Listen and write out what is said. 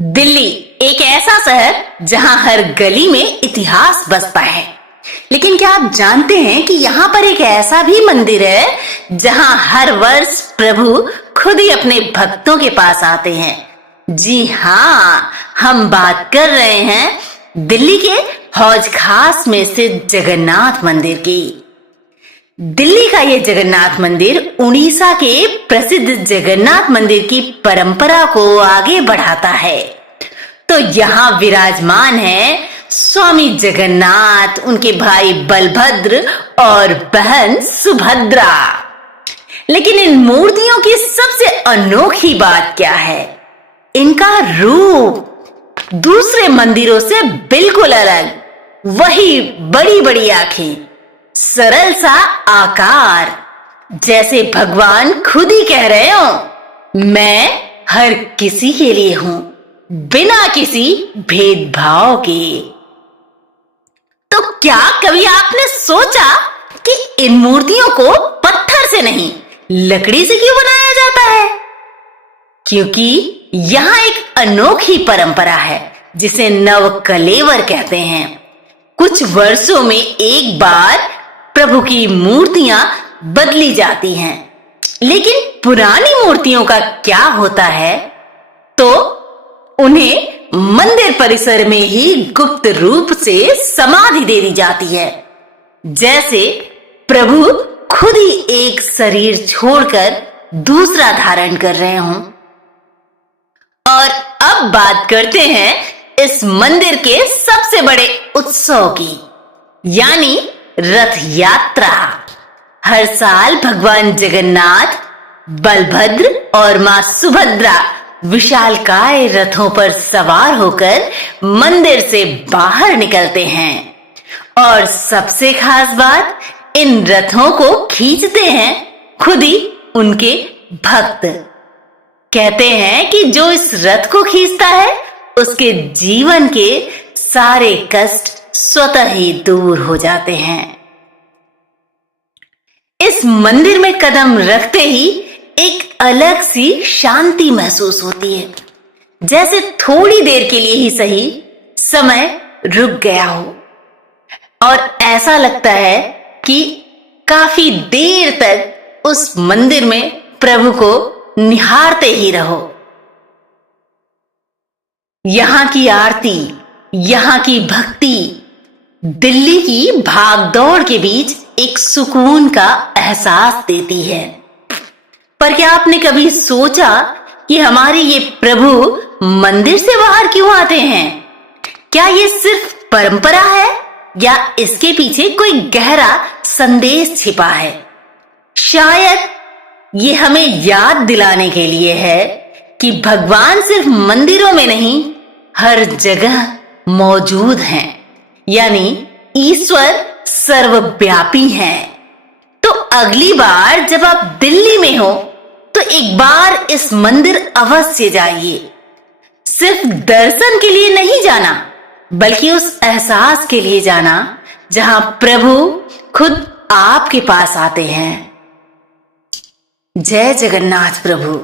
दिल्ली एक ऐसा शहर जहां हर गली में इतिहास बसता है। लेकिन क्या आप जानते हैं कि यहाँ पर एक ऐसा भी मंदिर है जहां हर वर्ष प्रभु खुद ही अपने भक्तों के पास आते हैं। जी हाँ, हम बात कर रहे हैं दिल्ली के हौज खास में स्थित जगन्नाथ मंदिर की। दिल्ली का ये जगन्नाथ मंदिर उड़ीसा के प्रसिद्ध जगन्नाथ मंदिर की परंपरा को आगे बढ़ाता है। तो यहाँ विराजमान है स्वामी जगन्नाथ, उनके भाई बलभद्र और बहन सुभद्रा। लेकिन इन मूर्तियों की सबसे अनोखी बात क्या है? इनका रूप दूसरे मंदिरों से बिल्कुल अलग। वही बड़ी बड़ी आंखें, सरल सा आकार, जैसे भगवान खुद ही कह रहे हो, मैं हर किसी के लिए हूं, बिना किसी भेदभाव के। तो क्या कभी आपने सोचा कि इन मूर्तियों को पत्थर से नहीं, लकड़ी से क्यों बनाया जाता है? क्योंकि यहां एक अनोखी परंपरा है जिसे नवकलेवर कहते हैं। कुछ वर्षों में एक बार प्रभु की मूर्तियां बदली जाती हैं। लेकिन पुरानी मूर्तियों का क्या होता है? तो उन्हें मंदिर परिसर में ही गुप्त रूप से समाधि दे दी जाती है, जैसे प्रभु खुद ही एक शरीर छोड़कर दूसरा धारण कर रहे हों। और अब बात करते हैं इस मंदिर के सबसे बड़े उत्सव की, यानी रथ यात्रा। हर साल भगवान जगन्नाथ, बलभद्र और मां सुभद्रा विशालकाय रथों पर सवार होकर मंदिर से बाहर निकलते हैं। और सबसे खास बात, इन रथों को खींचते हैं खुद ही उनके भक्त। कहते हैं कि जो इस रथ को खींचता है उसके जीवन के सारे कष्ट स्वतः ही दूर हो जाते हैं। इस मंदिर में कदम रखते ही एक अलग सी शांति महसूस होती है, जैसे थोड़ी देर के लिए ही सही समय रुक गया हो और ऐसा लगता है कि काफी देर तक उस मंदिर में प्रभु को निहारते ही रहो। यहां की आरती, यहां की भक्ति दिल्ली की भागदौड़ के बीच एक सुकून का एहसास देती है। पर क्या आपने कभी सोचा कि हमारे ये प्रभु मंदिर से बाहर क्यों आते हैं? क्या ये सिर्फ परंपरा है या इसके पीछे कोई गहरा संदेश छिपा है? शायद ये हमें याद दिलाने के लिए है कि भगवान सिर्फ मंदिरों में नहीं, हर जगह मौजूद हैं, यानी ईश्वर सर्वव्यापी हैं। तो अगली बार जब आप दिल्ली में हो तो एक बार इस मंदिर अवश्य जाइए। सिर्फ दर्शन के लिए नहीं जाना, बल्कि उस एहसास के लिए जाना जहां प्रभु खुद आपके पास आते हैं। जय जगन्नाथ प्रभु।